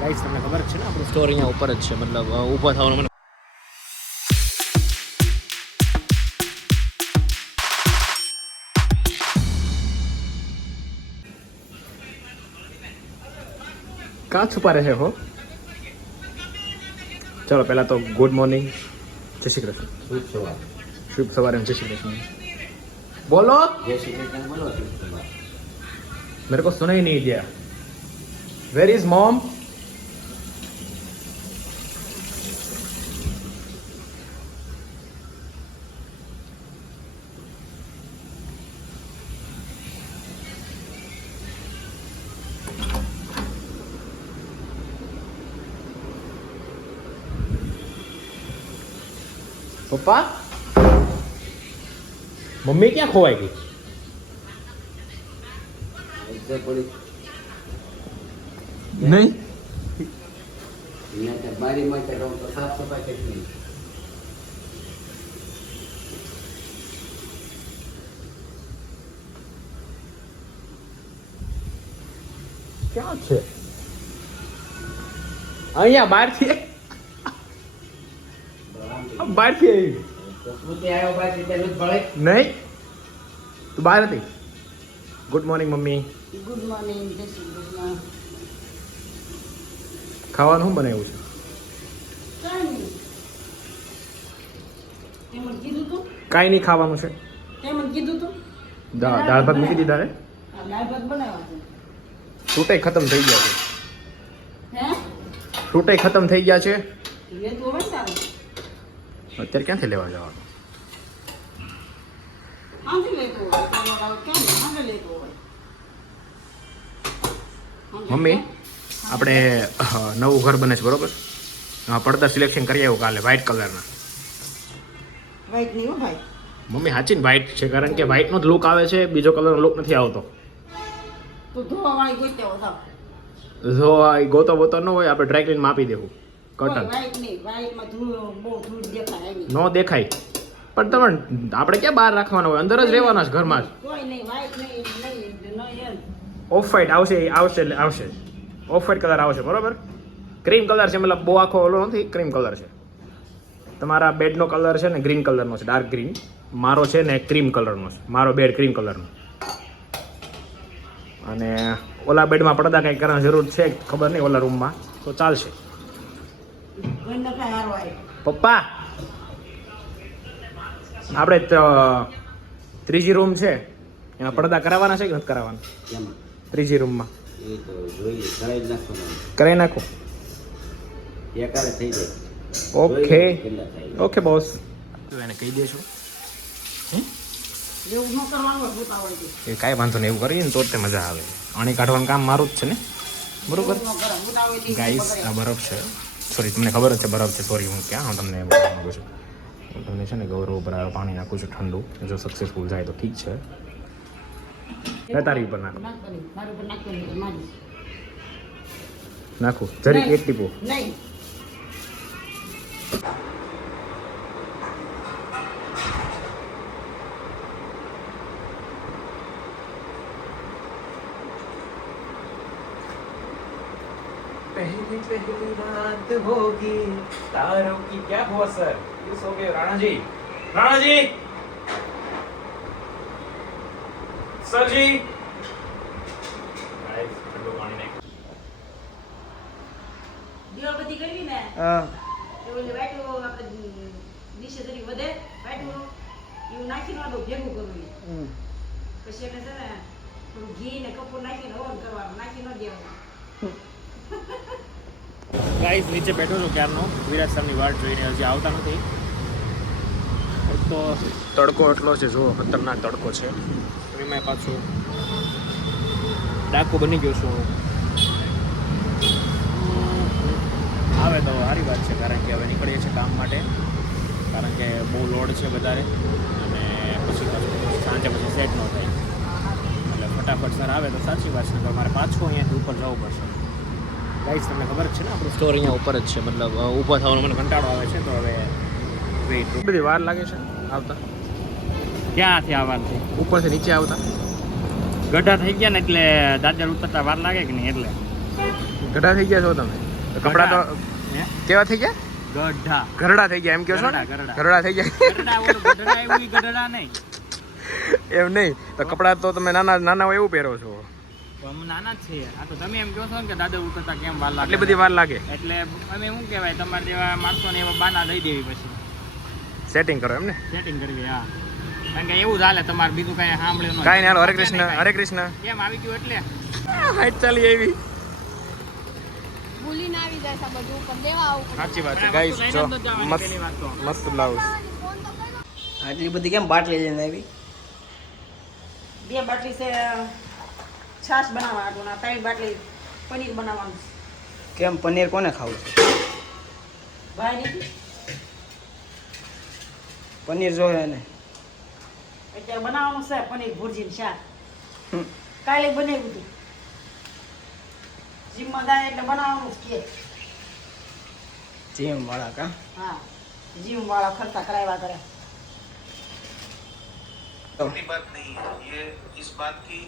Guys તમને ખબર જ છે ને આપણું સ્ટોર અહીંયા ઉપર જ છે, મતલબ ઊભો થવાનું મને कहाँ छुपा रहे हो? चलो पहला तो गुड मॉर्निंग, जय श्री कृष्ण। शुभ सवार जय श्री कृष्ण बोलो। जय श्री कृष्ण बोलो। मेरे को सुना ही नहीं दिया। Where is mom? Papa mummy क्या खोएगी? नहीं बारी में तो साफ सफाई करती क्या છે અહીંયા બહારથી બહારથી નહીં તું બહાર હતી. Good morning mummy. Good morning, જય શ્રી કૃષ્ણ. ખાવાનું શું બનાવ્યું છે? કાંઈ નહીં. તે મને કીધું તું? કાંઈ નહીં ખાવાનું છે. તે મને કીધું તું? દાળ ભાત મૂકી દીધા છે. આ દાળ ભાત બનાવ્યા છે. ફ્રૂટે ખતમ થઈ ગયા છે. હે? ફ્રૂટે ખતમ થઈ ગયા છે. લેતું હોય ને તારે? અત્યારે ક્યાંથી લેવા જવાનું? આંથી લેતું હોય. તમારે કેમ આંથી લેતું હોય? મમ્મી આપણે નવું ઘર બને છે બરોબર? પડદા સિલેક્શન કરી આવ્યું કાલે વ્હાઇટ કલરના. વાઈટ નહીં હો ભાઈ. મમ્મી સાચી ને વ્હાઇટ છે, કારણ કે વ્હાઇટનો જ લુક આવે છે, બીજો કલરનો લુક નથી આવતો. તું ધોવા વાળી ગોત્યા હોતા. જો આ ગોતો બોતો ન હોય આપણે ડ્રાય ક્લીનમાં આપી દેવું કટન. વાઈટ નહીં, વાઈટમાં ધૂળ બહુ ધૂળ દેખાય એની. નો દેખાય પણ તમે આપણે ક્યાં બહાર રાખવાના હોય, અંદર જ રહેવાના છે ઘરમાં જ. કોઈ નહીં, વાઈટ નહીં, નહીં એમ. ઓફ વ્હાઇટ આવશે આવશે ઓફ વ્હાઇટ કલર આવશે બરોબર. ક્રીમ કલર છે, મતલબ બહુ આખો ઓલો નથી, ક્રીમ કલર છે. તમારા બેડનો કલર છે ને ગ્રીન કલરનો છે, ડાર્ક ગ્રીન. મારો છે ને ક્રીમ કલરનો છે, મારો બેડ ક્રીમ કલરનો. અને ઓલા બેડમાં પડદા કંઈક કરવાની જરૂર છે ખબર નહીં, ઓલા રૂમમાં તો ચાલશે. પપ્પા આપણે ત્રીજી રૂમ છે એમાં પડદા કરાવવાના છે કે નથી કરાવવાના? ત્રીજી રૂમમાં એ તો જોઈએ કરાવી નાખવાનું. કરાવી નાખો. એકારે થઈ જાય. ઓકે કેટલા થાય ઓકે બોસ. એને કહી દેજો એવું ન કરવાનું હોતા હોય તો. એ કાંઈ વાંધો નહીં, એવું કરીએ ને તો જ તે મજા આવે. આણી કાઢવાનું કામ મારું જ છે ને બરોબર. ગાઈસ આ બરફ છે, સોરી તમને ખબર જ છે બરફ છે, સોરી હું ક્યાં હું તમને બોલવા માંગુ છું. હું તમને છે ને ગૌરવ ઉપર પાણી નાખું છું ઠંડુ, જો સક્સેસફુલ જાય તો ઠીક છે. તારી ઉપર નાખો. મારું પર નાખવાનું મારી. નાખું જરીક એક ટીપો. નહીં. पहली पहली रात होगी तारों की क्या हुआ सर? ये सो गए राणा जी. राणा जी सर जी. गाइस ठंडो पानी नहीं. દીવાબત્તી કરવી ને એવું વાટું આપણે નીચે જરી વધે વાટું એવું નાખીને આડું ભેગું કરવું. પછી એને છે ને થોડું ઘી ને કપૂર નાખીને ઓન કરવાનું, નાખી ન દેવાનું. ગાઈસ નીચે બેઠો છું ક્યારનો, વિરાજ સરની વાટ જોઈને, હજી આવતા નથી. એક તો તડકો એટલો છે, જો ખતરનાક તડકો છે. એમાં પાછું ડાકુ બની ગયો છું. આવે તો સારી વાત છે, કારણ કે હવે નીકળીએ છીએ કામ માટે, કારણ કે બહુ લોડ છે વધારે, અને પછી સાંજે પછી સેટ ન થાય. એટલે ફટાફટ સર આવે તો સાચી વાત છે, તો મારે પાછું અહીંયાથી ઉપર જવું પડશે. ગાઈસ તમને ખબર જ છે ને આપણું સ્ટોર અહીંયા ઉપર જ છે, મતલબ ઊભો થવાનો મને કંટાળો આવે છે, તો હવે વેઇટ બધી વાર લાગે છે આવતા. ક્યાંથી આવવાનું છે? ઉપરથી નીચે આવતા ગઢા થઈ ગયા ને એટલે દાદર ઉતરતા વાર લાગે કે નહીં એટલે ગઢા થઈ ગયા છો તમે તો કપડા તો હે કેવા થઈ ગયા ગઢા ઘરડા થઈ ગયા એમ કહો છો ને ગરડા. ઘરડા થઈ ગયા ગઢડા ઓલું ગઢડા એવું ઈ ગઢડા નહીં એમ નહીં તો કપડા તો તમે નાના નાના હોય એવું પહેરો છો તો અમે નાના જ છીએ આ તો તમે એમ કહો છો ને કે દાદા ઉતરતા કેમ વાર લાગે આટલી બધી વાર લાગે એટલે અમે શું કહેવાય તમારે જેવા માણસોને એવા બાના દઈ દેવી પછી સેટિંગ કરો એમ ને સેટિંગ કરવી હા કારણ કે એવું ચાલે તમારે બીજું કાંઈ સાંભળ્યું કાંઈ નહીં હાલો હરે કૃષ્ણ હરે કૃષ્ણ કેમ આવી ગયું એટલે હાઈટ ચાલી એવી ભૂલીને આવી જાય છે બધું પણ દેવા આવું પડે. સાચી વાત છે આપણે ગાઈસ વસ્તુ જો લઈને જ જવાની મસ્ત પહેલી વાત તો. મસ્ત બ્લાઉઝ આટલી બધી કેમ બાટલી લઈને આવી 2 બાટલી છે છાશ બનાવવા હાટુ ના 3 બાટલી પનીર બનાવવાનું કેમ પનીર કોને ખાવું છે ભાઈ દીધી પનીર જોઈએ ને એટલે બનાવવાનું છે પનીર ભુરજી ને શાક કાલે બનાવ્યું હતું જીમમાં જાય એટલે બનાવવાનું જ કે જીમ વાળા કા હા જીમ વાળા ખર્ચા કરાવ્યા કરે अपनी बात नहीं है ये इस बात की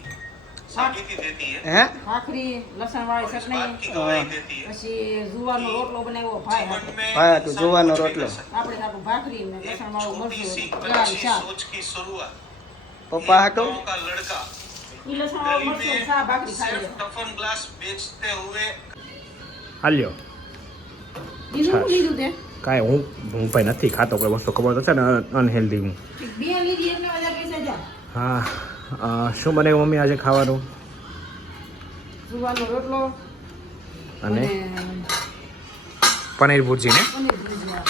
साबिती देती है હે ભાખરી લસણ વાળી इस बात ચટણી की गवाही देती है પછી જુવારનો રોટલો બનાવ્યો ભાઈ હાટુ. जीवन में ભાઈ તું જોવાનો રોટલો આપણે હાટુ ભાખરી ને एक લસણ વાળું छोटी सी મરચું કેળાનું अच्छी શાક सोच की शुरुआत પપ્પા હાટો गांव का लड़का ઈ લસણ વાળું गली મરચું શાક ભાખરી में ખાઈ सिर्फ टफन ग्लास बेचते हुए હાલ્યો લીધું શું લીધું તે કાંઈ હું ભાઈ નથી ખાતો કોઈ વસ્તુ ખબર તો છે ને અનહેલ્ધી હું બે લીધી એટલે વધારે પૈસા જા હા શું બને મમ્મી આજે ખાવાનું જુવારનો રોટલો અને પનીર ભુરજી ને પનીર ભુરજી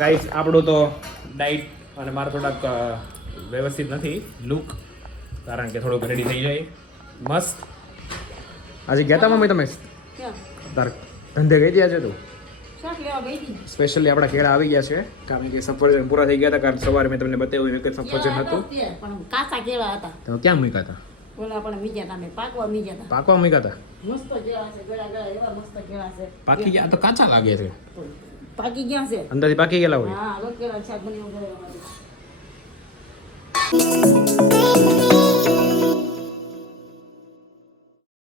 ગાઈસ આપણું તો ડાઈટ અને મારે થોડાક વ્યવસ્થિત નથી લુક કારણ કે થોડુંક રેડી થઈ જાય મસ્ત આજે ગયા હતા મમ્મી તમે ક્યાં તાર ધંધે ગઈ હતી આજે તું શાક લેવા ગઈ હતી સ્પેશિયલી આપણા કેળા આવી ગયા છે કારણ કે સફરજન પૂરા થઈ ગયા હતા કારણ સવારે મેં તમને બતાવ્યું કે સફરજન હતું પણ કાચા કેળા હતા તમે ક્યાં મૂક્યા હતા ઓલા પણ મીજા હતા મેં પાકવા મીજા હતા પાકવા મૂક્યા હતા મસ્ત કેળા છે ગળા ગળા એવા મસ્ત કેળા છે પાકી ગયા તો કાચા લાગે છે પાકી ગયા છે અંદરથી પાકી ગયેલા હોય હા રોજ કેળા શાક બની